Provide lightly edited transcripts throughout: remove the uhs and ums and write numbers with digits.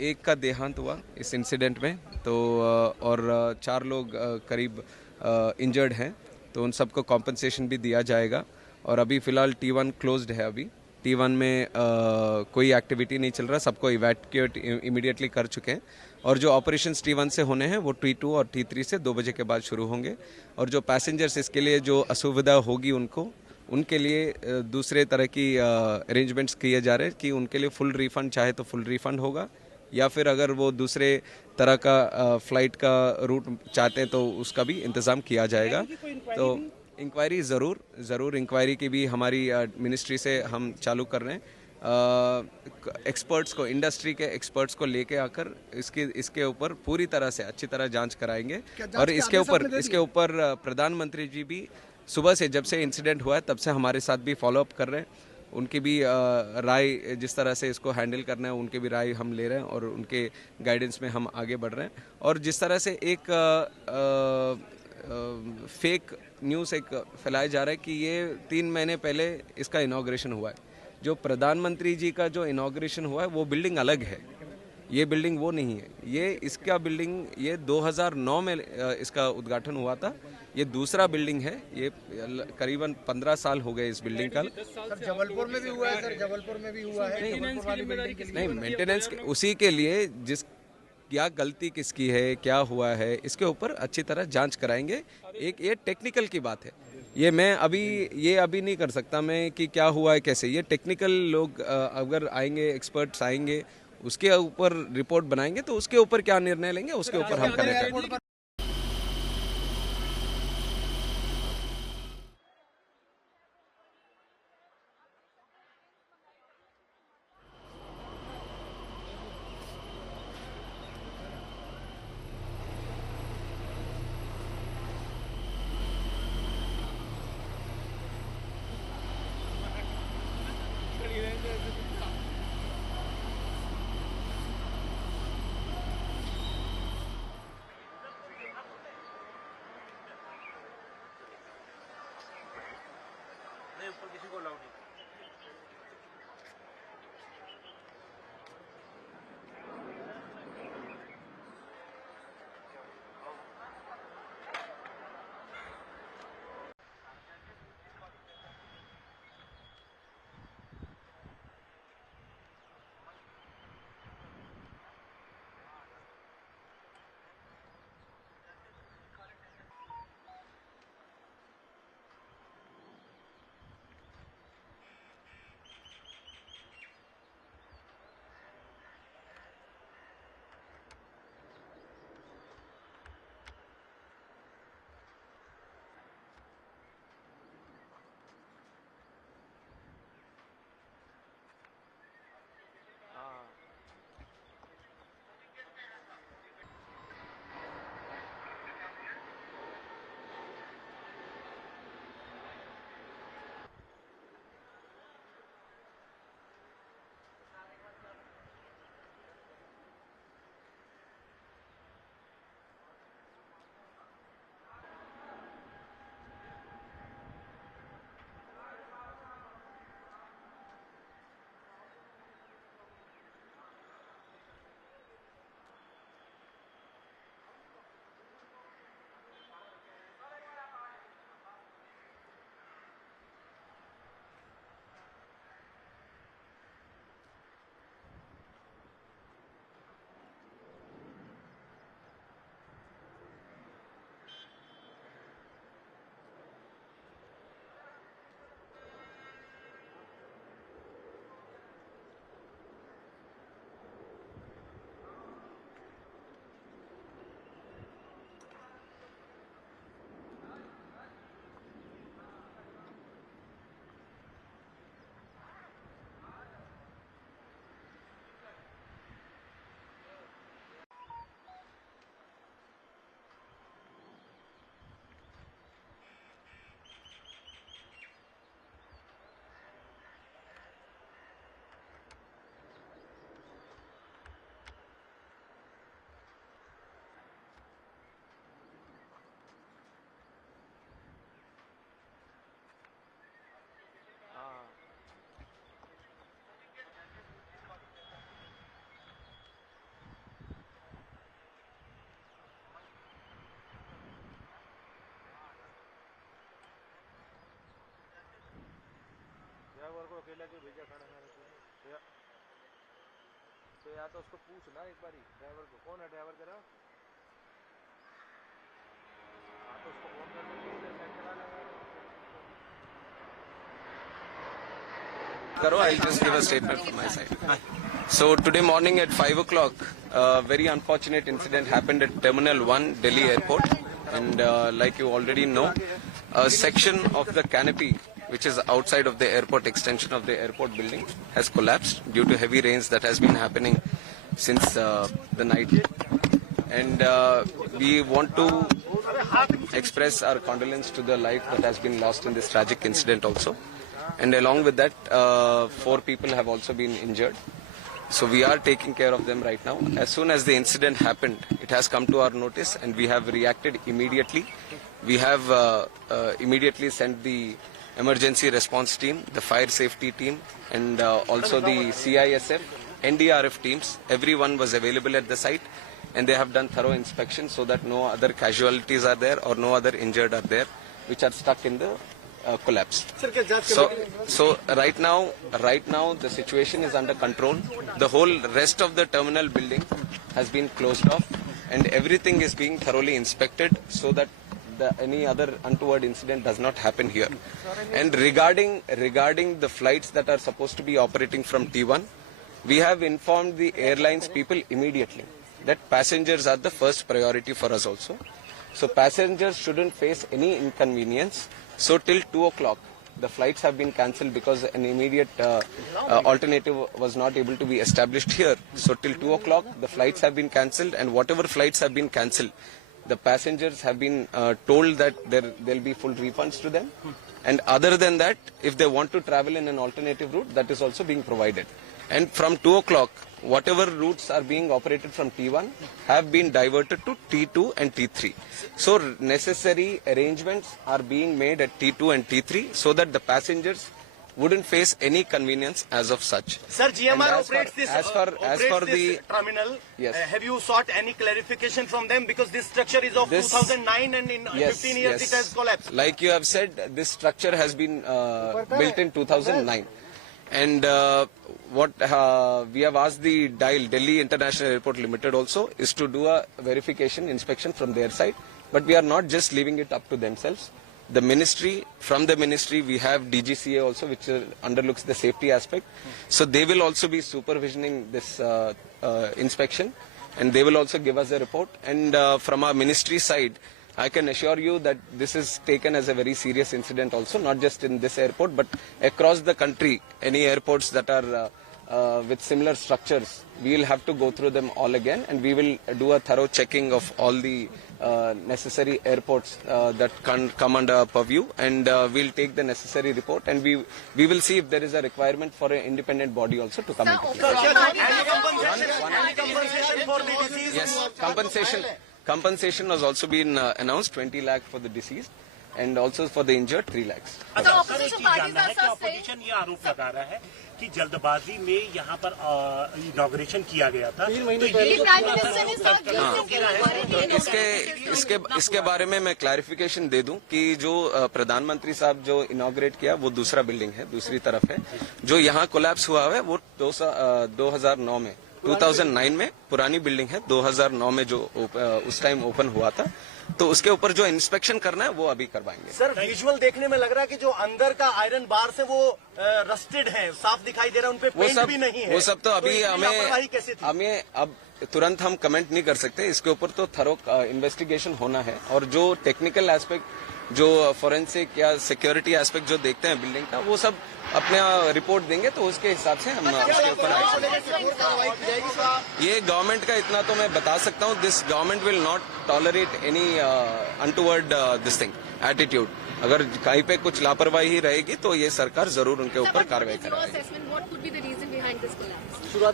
एक का देहांत हुआ इस इंसिडेंट में, तो और 4 लोग करीब इंजर्ड हैं, तो उन सबको कॉम्पनसेशन भी दिया जाएगा। और अभी फ़िलहाल T1 क्लोज्ड है। अभी T1 में कोई एक्टिविटी नहीं चल रहा, सबको इवैक्यूएट इमीडिएटली कर चुके हैं। और जो ऑपरेशंस T1 से होने हैं वो T2 और T3 से 2 बजे के बाद शुरू होंगे। और जो पैसेंजर्स इसके लिए जो असुविधा होगी उनके लिए दूसरे तरह की अरेंजमेंट्स किए जा रहे हैं कि उनके लिए फुल रिफ़ंड चाहे तो फुल रिफ़ंड होगा, या फिर अगर वो दूसरे तरह का फ़्लाइट का रूट चाहते हैं तो उसका भी इंतज़ाम किया जाएगा। तो इंक्वायरी ज़रूर इंक्वायरी की भी हमारी मिनिस्ट्री से हम चालू कर रहे हैं। एक्सपर्ट्स को, इंडस्ट्री के एक्सपर्ट्स को लेके आकर इसके ऊपर पूरी तरह से अच्छी तरह जांच कराएंगे। और इसके ऊपर प्रधानमंत्री जी भी सुबह से, जब से इंसिडेंट हुआ है तब से हमारे साथ भी फॉलोअप कर रहे हैं। उनकी भी राय, जिस तरह से इसको हैंडल करना है उनकी भी राय हम ले रहे हैं और उनके गाइडेंस में हम आगे बढ़ रहे हैं। और जिस तरह से एक फेक न्यूज़ एक फैलाया जा रहा है कि ये 3 महीने पहले इसका इनॉग्रेशन हुआ है। जो प्रधानमंत्री जी का जो इनॉग्रेशन हुआ है वो बिल्डिंग अलग है, ये बिल्डिंग वो नहीं है। इसका बिल्डिंग ये 2009 में इसका उद्घाटन हुआ था। ये दूसरा बिल्डिंग है। ये करीबन 15 साल हो गए इस बिल्डिंग का। सर जबलपुर में भी हुआ है, सर जबलपुर में भी हुआ है। जबलपुर वाली बिल्डिंग के लिए नहीं, मेंटेनेंस उसी के लिए, जिस क्या गलती किसकी है, क्या हुआ है, इसके ऊपर अच्छी तरह जांच कराएंगे। ये टेक्निकल की बात है। ये अभी नहीं कर सकता मैं कि क्या हुआ है कैसे। ये टेक्निकल लोग अगर आएंगे, एक्सपर्ट्स आएंगे, उसके ऊपर रिपोर्ट बनाएंगे, तो उसके ऊपर क्या निर्णय लेंगे उसके ऊपर हम करेंगे। को अकेला क्यों भेजा खाना खाने को? तो या तो उसको पूछना एक बारी ड्राइवर को, कौन है ड्राइवर तेरा? हाँ तो उसको फोन कर दो, चला लेगा। Karo, I'll just give a statement from my side. So today morning at 5 o'clock, a very unfortunate incident happened at Terminal 1, Delhi Airport. And like you already know, a section of the canopy, which is outside of the airport extension of the airport building, has collapsed due to heavy rains that has been happening since the night. And we want to express our condolence to the life that has been lost in this tragic incident also. And along with that, 4 people have also been injured. So we are taking care of them right now. As soon as the incident happened, it has come to our notice and we have reacted immediately. We have immediately sent the emergency response team, the fire safety team, and also the CISF, NDRF teams. Everyone was available at the site and they have done thorough inspection so that no other casualties are there or no other injured are there which are stuck in the collapse. So right now the situation is under control. The whole rest of the terminal building has been closed off and everything is being thoroughly inspected so that any other untoward incident does not happen here. And regarding the flights that are supposed to be operating from T1, we have informed the airlines people immediately that passengers are the first priority for us also. So passengers shouldn't face any inconvenience. So till 2 o'clock, the flights have been cancelled because an immediate alternative was not able to be established here. So till 2 o'clock, the flights have been cancelled, and whatever flights have been cancelled, the passengers have been told that there will be full refunds to them. And other than that, if they want to travel in an alternative route, that is also being provided. And from 2 o'clock, whatever routes are being operated from T1 have been diverted to T2 and T3. So necessary arrangements are being made at T2 and T3 so that the passengers wouldn't face any convenience as of such. Sir, GMR operates this terminal. Yes. Have you sought any clarification from them? Because this structure is of 2009 and in 15 years it has collapsed. Like you have said, this structure has been built in 2009. And what we have asked the DIAL, Delhi International Airport Limited also, is to do a verification inspection from their side. But we are not just leaving it up to themselves. The ministry, from the ministry, we have DGCA also, which underlooks the safety aspect. So they will also be supervisioning this inspection, and they will also give us a report. And from our ministry side, I can assure you that this is taken as a very serious incident also, not just in this airport, but across the country. Any airports that are with similar structures, we will have to go through them all again, and we will do a thorough checking of all the necessary airports that can come under our purview, and we'll take the necessary report, and we will see if there is a requirement for an independent body also to come into play. Any compensation for the disease? Yes, compensation has also been announced, 20 lakh for the deceased, and also for the injured 3 lakhs. Opposition ये आरोप लगा रहा है कि जल्दबाजी में यहाँ पर इनॉग्रेशन किया गया था। तो इसके बारे में मैं क्लैरिफिकेशन दे दूं कि जो प्रधानमंत्री साहब जो इनॉग्रेट किया वो दूसरा बिल्डिंग है, दूसरी तरफ है। जो यहाँ कोलैप्स हुआ है वो 2009 में 2009 में पुरानी बिल्डिंग है, 2009 में जो उस टाइम ओपन हुआ था, तो उसके ऊपर जो इंस्पेक्शन करना है वो अभी करवाएंगे। सर, विजुअल देखने में लग रहा है कि जो अंदर का आयरन बार से वो रस्टेड है, साफ दिखाई दे रहा है, उनपे पेंट भी नहीं है। वो सब तो अभी तो हमें अब तुरंत हम कमेंट नहीं कर सकते, इसके ऊपर तो थरो इन्वेस्टिगेशन होना है, और जो टेक्निकल एस्पेक्ट, जो फोरेंसिक या सिक्योरिटी एस्पेक्ट जो देखते हैं बिल्डिंग का, वो सब अपने रिपोर्ट देंगे, तो उसके हिसाब से हम उसके ऊपर ये गवर्नमेंट का इतना तो मैं बता सकता हूँ, this government will not tolerate any untoward this thing attitude. अगर कहीं पे कुछ लापरवाही रहेगी तो ये सरकार जरूर उनके ऊपर कार्रवाई करेगी।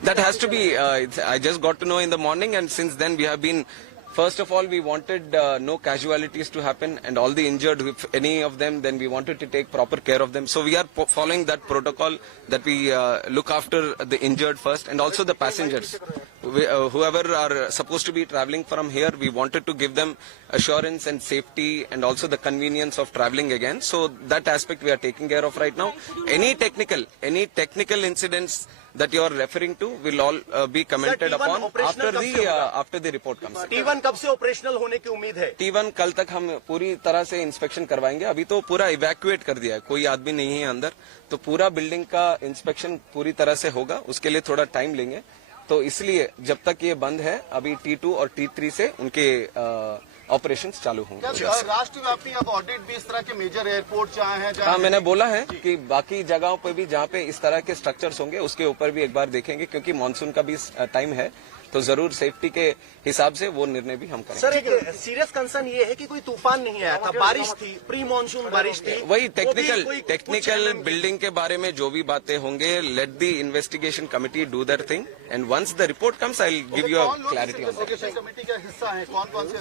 That has to be, I just got to know in the morning, and since then we have been First of all, we wanted no casualties to happen, and all the injured, if any of them, then we wanted to take proper care of them. So we are following that protocol that we look after the injured first, and also the passengers. Whoever are supposed to be traveling from here, we wanted to give them assurance and safety, and also the convenience of traveling again. So that aspect we are taking care of right now. Any technical incidents that you are referring to will all be commented upon after the report comes. T1 कब से operational होने की उम्मीद है? T1 कल तक हम पूरी तरह से इंस्पेक्शन करवाएंगे. अभी तो पूरा इवैक्यूएट कर दिया है, कोई आदमी नहीं है अंदर, तो पूरा बिल्डिंग का इंस्पेक्शन पूरी तरह से होगा. उसके लिए थोड़ा टाइम लेंगे, तो इसलिए जब तक ये बंद है अभी T2 और T3 से उनके ऑपरेशंस चालू होंगे. राष्ट्रव्यापी अब ऑडिट भी इस तरह के मेजर एयरपोर्ट जहाँ हैं, हाँ, मैंने बोला है कि बाकी जगहों पर भी जहाँ पे इस तरह के स्ट्रक्चर्स होंगे उसके ऊपर भी एक बार देखेंगे, क्योंकि मानसून का भी टाइम है, तो जरूर सेफ्टी के हिसाब से वो निर्णय भी हम करेंगे. सर, एक सीरियस कंसर्न ये है कि कोई तूफान नहीं आया था, बारिश थी, प्री मानसून बारिश थी. वही टेक्निकल बिल्डिंग के बारे में जो भी बातें होंगे, let the investigation committee do their thing, and once the report comes I will give you a clarity on that. Committee का हिस्सा है, कौन कौन से